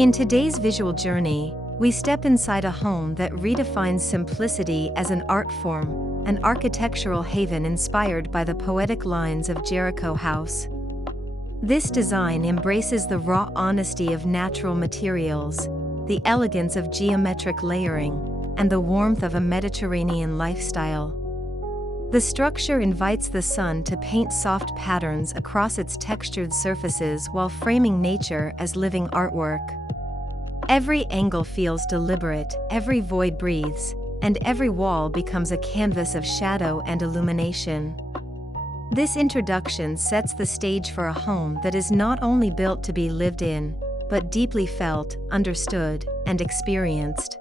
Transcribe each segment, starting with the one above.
In today's visual journey, we step inside a home that redefines simplicity as an art form, an architectural haven inspired by the poetic lines of Jericho House. This design embraces the raw honesty of natural materials, the elegance of geometric layering, and the warmth of a Mediterranean lifestyle. The structure invites the sun to paint soft patterns across its textured surfaces while framing nature as living artwork. Every angle feels deliberate, every void breathes, and every wall becomes a canvas of shadow and illumination. This introduction sets the stage for a home that is not only built to be lived in, but deeply felt, understood, and experienced.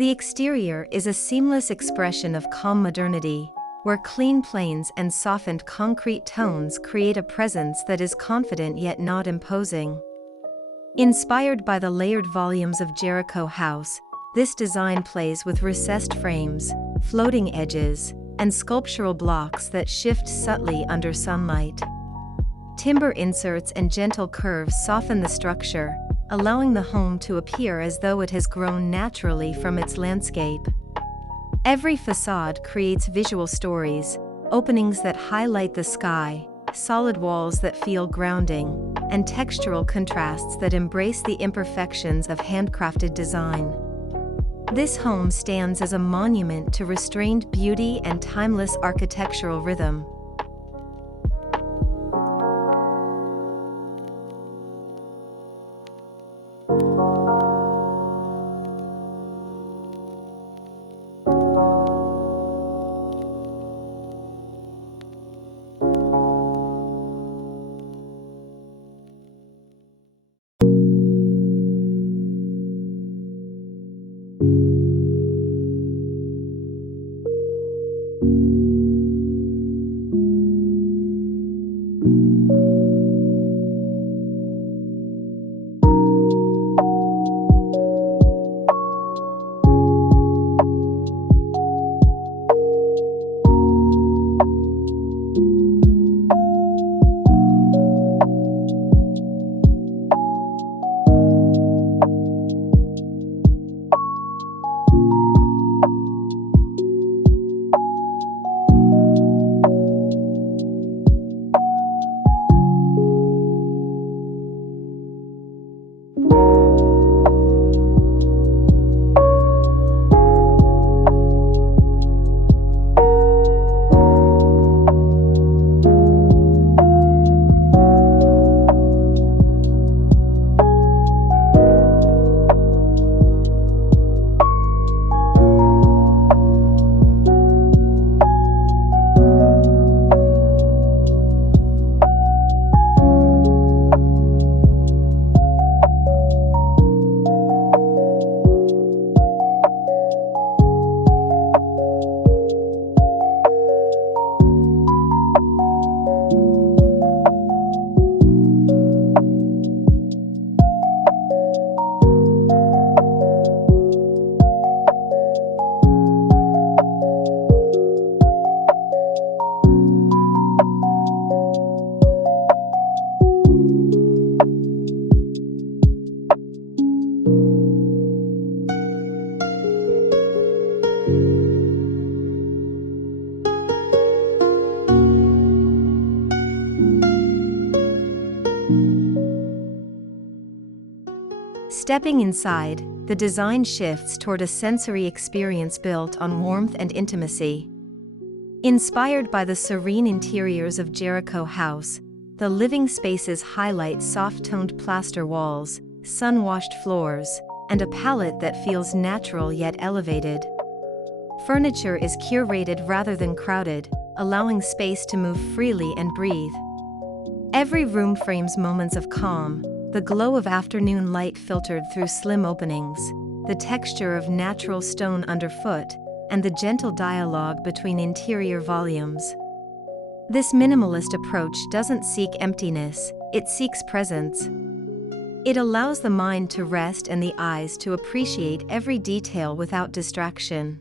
The exterior is a seamless expression of calm modernity, where clean planes and softened concrete tones create a presence that is confident yet not imposing. Inspired by the layered volumes of Jericho House, this design plays with recessed frames, floating edges, and sculptural blocks that shift subtly under sunlight. Timber inserts and gentle curves soften the structure, allowing the home to appear as though it has grown naturally from its landscape. Every facade creates visual stories, openings that highlight the sky, solid walls that feel grounding, and textural contrasts that embrace the imperfections of handcrafted design. This home stands as a monument to restrained beauty and timeless architectural rhythm. Stepping inside, the design shifts toward a sensory experience built on warmth and intimacy. Inspired by the serene interiors of Jericho House, the living spaces highlight soft-toned plaster walls, sun-washed floors, and a palette that feels natural yet elevated. Furniture is curated rather than crowded, allowing space to move freely and breathe. Every room frames moments of calm, the glow of afternoon light filtered through slim openings, the texture of natural stone underfoot, and the gentle dialogue between interior volumes. This minimalist approach doesn't seek emptiness, it seeks presence. It allows the mind to rest and the eyes to appreciate every detail without distraction.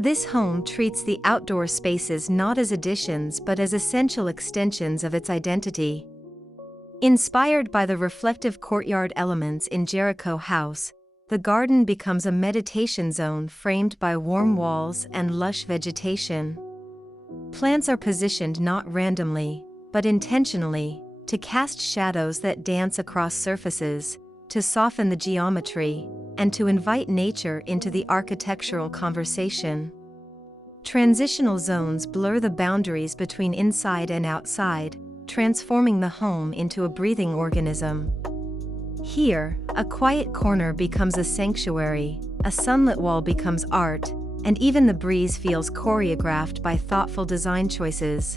This home treats the outdoor spaces not as additions but as essential extensions of its identity. Inspired by the reflective courtyard elements in Jericho House, the garden becomes a meditation zone framed by warm walls and lush vegetation. Plants are positioned not randomly, but intentionally, to cast shadows that dance across surfaces, to soften the geometry, and to invite nature into the architectural conversation. Transitional zones blur the boundaries between inside and outside, transforming the home into a breathing organism. Here, a quiet corner becomes a sanctuary, a sunlit wall becomes art, and even the breeze feels choreographed by thoughtful design choices.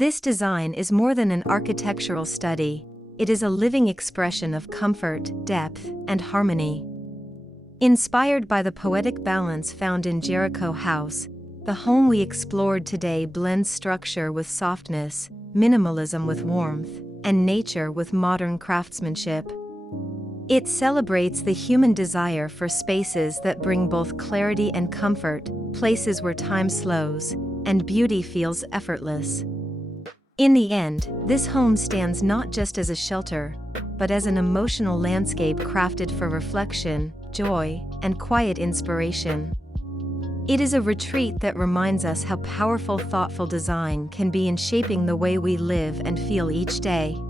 This design is more than an architectural study, it is a living expression of comfort, depth, and harmony. Inspired by the poetic balance found in Jericho House, the home we explored today blends structure with softness, minimalism with warmth, and nature with modern craftsmanship. It celebrates the human desire for spaces that bring both clarity and comfort, places where time slows, and beauty feels effortless. In the end, this home stands not just as a shelter, but as an emotional landscape crafted for reflection, joy, and quiet inspiration. It is a retreat that reminds us how powerful thoughtful design can be in shaping the way we live and feel each day.